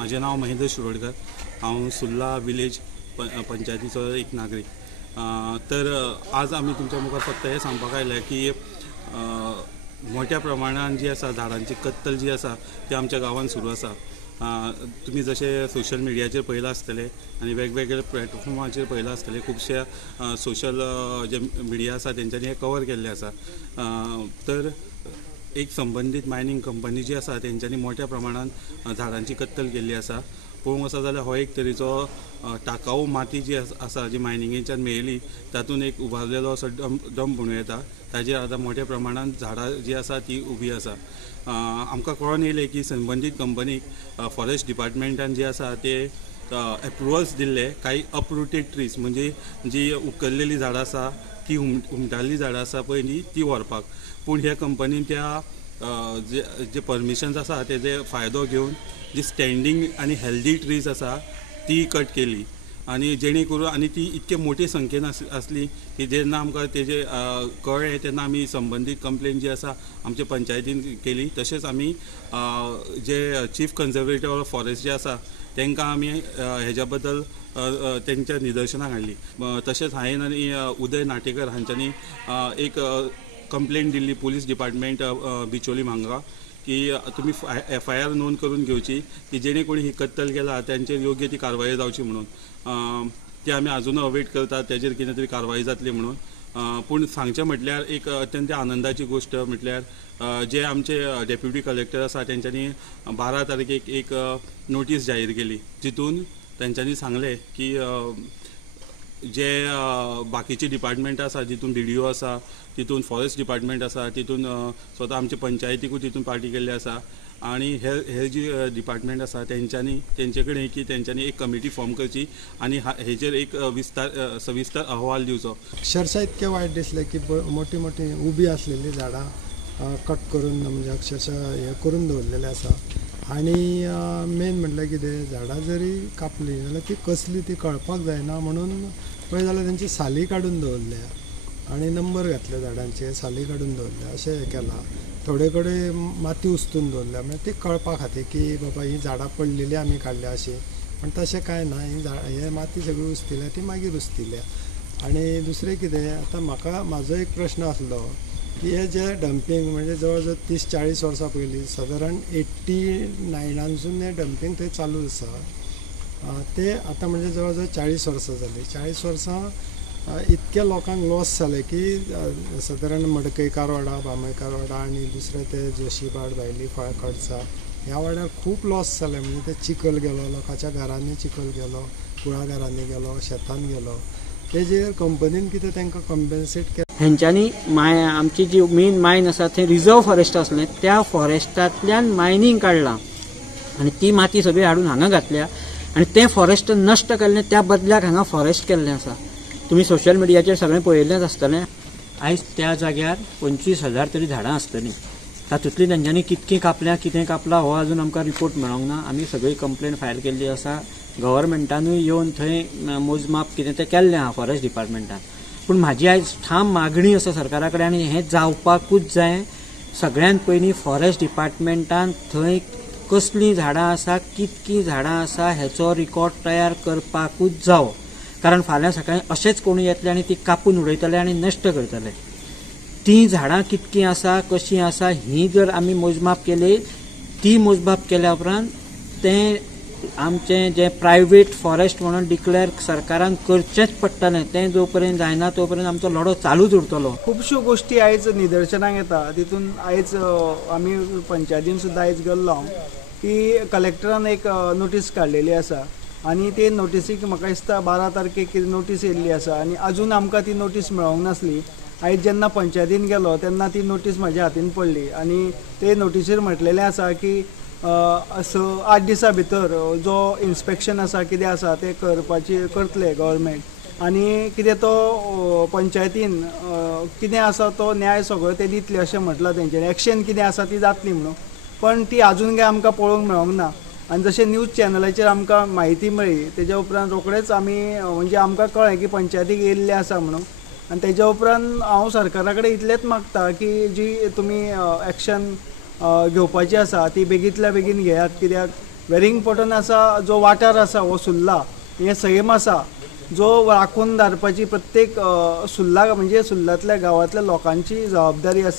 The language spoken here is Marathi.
माझे नाव महेंद्र शिरोडकर, हांव सुर्ला विलेज पंचायतीचो एक नागरीक। तर आज आम्ही तुमच्या मुखार फक्त हे सांगपाक आयले की मोठ्या प्रमाणात जी आसा झाडांची कत्तल जी आसा ती आमच्या गांवांत सुरू आसा। तुम्ही जसे सोशल मिडियाचेर पळयलां आसतलें आनी वेगवेगळे प्लॅटफॉर्माचेर पळयलां आसतलें, खुबशे सोशल जे मिडिया आसा तेंच्यांनी हे कवर केल्लें आसा। तर एक संबंधित मायनिंग कंपनी जी आसा तेंच्यांनी मोठ्या प्रमाणात झाडांची कत्तल केल्ली आसा। पळोवंक वचत जाल्यार हो एक तरेचो टाकाऊ माती जी आसा जी मायनिंगेच्यान मेळयली तातूंत एक उबारलेलो असो डंप म्हणूं येता, ताजेर आतां मोठ्या प्रमाणात झाडां जी आसा ती उबी आसा। आमकां कळोन येयलें की संबंधीत कंपनीक फॉरेस्ट डिपार्टमेंटान जे आसा ते एप्रुवल्स दिल्ले काही अपरुटेड ट्रीज, म्हणजे जी उखल्लेली झाडां आसा ती उमटाल्ली झाडां आसा पळय न्ही ती व्हरपाक, पूण ह्या कंपनीन त्या जे परमिशन्स आसा तेजे फायदो घेवन जी स्टँडींग आनी हेल्दी ट्रीज आसा ती कट केली। आनी जेणे करून आनी ती इतके मोठे संख्येन आसली की जेन्ना आमकां तेजे कळ्ळें तेन्ना आमी संबंधीत कंप्लेन जी आसा आमच्या पंचायतीन केली। तशेंच आमी जे चीफ कन्जर्वेटर ऑफ फॉरेस्ट जे आसा तांकां आमी हेज्या बद्दल तेंच्या निदर्शनाक हाडली। तशेंच हांवें आनी उदय नाटेकर हांच्यांनी एक complain Delhi police department Bicholim हांगा की तुमी FIR नोंद करून घेवची की जेणे कोणी ही कत्तल केला त्यांचेर योग्य ती कारवाई जावची म्हणून। ते आमी अजूनय अवेट करतात तेजेर कितें तरी कारवाई जातली म्हणून। पूण सांगचें म्हटल्यार एक अत्यंत आनंदाची गोश्ट म्हटल्यार जे आमचे डेप्युटी कलेक्टर आसा तेंच्यांनी 12 तारखेक एक नोटीस जाहीर केली, जितून तेंच्यांनी सांगले की जे बाकीचे डिपार्टमेंट आसा जितून DDO आसा, तितून फॉरेस्ट डिपार्टमेंट आसा, तितून स्वता आमचे पंचायतीकूय तितून पार्टी केल्ली आसा आनी हे जी डिपार्टमेंट आसा तेंचे कडेन की तेंच्यांनी एक कमिटी फॉर्म करची आनी हेजेर एक सविस्तर अहवाल दिवचो। अक्षरशः इतके वायट दिसले की मोठी मोठी उबी असलेली झाडां कट करून म्हणजे अक्षरशः हे करून दवरलेले आसा। आणि मेन म्हटल्यार कितें, झाडां जरी कापली जाल्यार ती कसली ती कळपाक जायना म्हणून पळय जाल्यार तेंची साली काडून दवरल्या आनी नंबर घातले झाडांचे, साली काडून दवरल्या, अशें हें केलां। थोडे कडेन माती उस्तून दवरल्या म्हणजे ती कळपा खातीर की बाबा ही झाडां पडलेली आमी काडल्या अशी, पण तशें कांय ना, ही माती सगळी उस्तिल्या ती मागीर उस्तिल्या। आनी दुसरें कितें, आतां म्हाजो एक प्रश्न आसलो की हे जे डंपींग म्हणजे जवळ जवळ 30-40 वर्सां पयलीं सादारण 89 हे डंपींग थंय चालू आसा, ते आतां म्हणजे जवळ जवळ 40 वर्सां जाली। 40 वर्सां इतके लोकांक लॉस जाले की सादारण मडकयकार वाडा, बामणकार वाडा आनी दुसरे ते जोशीबाड, भायली कडसा ह्या वाड्यार खूब लॉस जाले। म्हणजे ते चिखल गेलो, लोकांच्या घरांनी चिखल गेलो, कुळाघरांनी गेलो, शेतान गेलो। तेजेर कंपनीन कितें तांकां कॉम्पेन्सेट केलें। हेंच्यांनी आमची जी मेन मायन आसा थंय रिजर्व फॉरेस्ट आसलें, त्या फॉरेस्टांतल्यान मायनिंग काडलां आनी ती माती सगळी हाडून हांगा घातल्या आनी तें फॉरेस्ट नश्ट केल्लें, त्या बदल्याक हांगा फॉरेस्ट केल्लें आसा। तुम्ही सोशल मिडियाचेर सगळें पळयल्लेंच आसतलें। आयज त्या जाग्यार 25,000 तरी झाडां आसतलीं, तातूंतली तेंच्यांनी कितकीं कापल्या, कितें कापलां हो अजून आमकां रिपोर्ट मेळोंक ना। आमी सगळी कंप्लेन फायल केल्ली आसा, गव्हर्मेंटानूय येवन थंय मोजमाप कितें तें केल्लें आहा फॉरेस्ट डिपार्टमेंटान। पूण म्हाजी आयज ठाम मागणी आसा सरकारा कडेन आनी हें जावपाकूच जाय। सगळ्यांत पयलीं फॉरेस्ट डिपार्टमेंटान थंय कसलीं झाडां आसा, कितकीं झाडां आसा हेचो रिकॉर्ड तयार करपाकूच जावो, कारण फाल्यां सकाळीं अशेंच कोणी येतले आनी ती कापून उडयतले आनी नश्ट करतले। ती झाडां कितकीं आसा, कशीं आसा ही जर आमी मोजमाप केली, ती मोजमाप केल्या उपरांत तें आमचें जें प्रायवेट फॉरेस्ट म्हणून डिक्लेअर सरकारान करचेंच पडटलें। तें जो पर्यंत जायना तो पर्यंत आमचो लढो चालूच उरतलो। खुबश्यो गोश्टी आयज निदर्शनाक येता, तितून आयज आमी पंचायतीन सुद्दां आयज गेल्लो की कलेक्टरान एक नोटीस काडलेली आसा आनी ते नोटिसीक म्हाका दिसता 12 तारखेक नोटीस येयल्ली आसा आनी अजून आमकां ती नोटीस मेळोंक नासली। आयज जेन्ना पंचायतीन गेलो तेन्ना ती नोटीस म्हाज्या हातीन पडली आनी ते नोटीसीर म्हटलेलें आसा की 8 दिसां भितर जो इन्स्पेक्शन आसा कितें आसा ते करतले गव्हर्मेंट आनी कितें तो पंचायतीन कितें आसा तो न्याय सगळो ते दितले अशें म्हटलां तेंच्यांनी। एक्शन कितें आसा ती जातली म्हणून, पण ती आजून काय आमकां पळोवंक मेळोंक ना। आनी जशें न्यूज चॅनलाचेर आमकां म्हायती मेळ्ळी तेज्या उपरांत रोखडेच आमी म्हणजे आमकां कळ्ळें की पंचायतीक येयल्लें आसा म्हणून। आनी तेज्या उपरांत हांव सरकारा कडेन इतलेंच मागता की जी तुमी एक्शन घेवपाची आसा ती बेगींतल्या बेगीन घेयात, कित्याक व्हेरी इम्पॉर्टंट आसा जो वाठार आसा हो सुर्ला हे सैम आसा जो राखून धाडपाची प्रत्येक सुर्ला म्हणजे सुर्लातल्या गांवांतल्या लोकांची जबाबदारी आसा.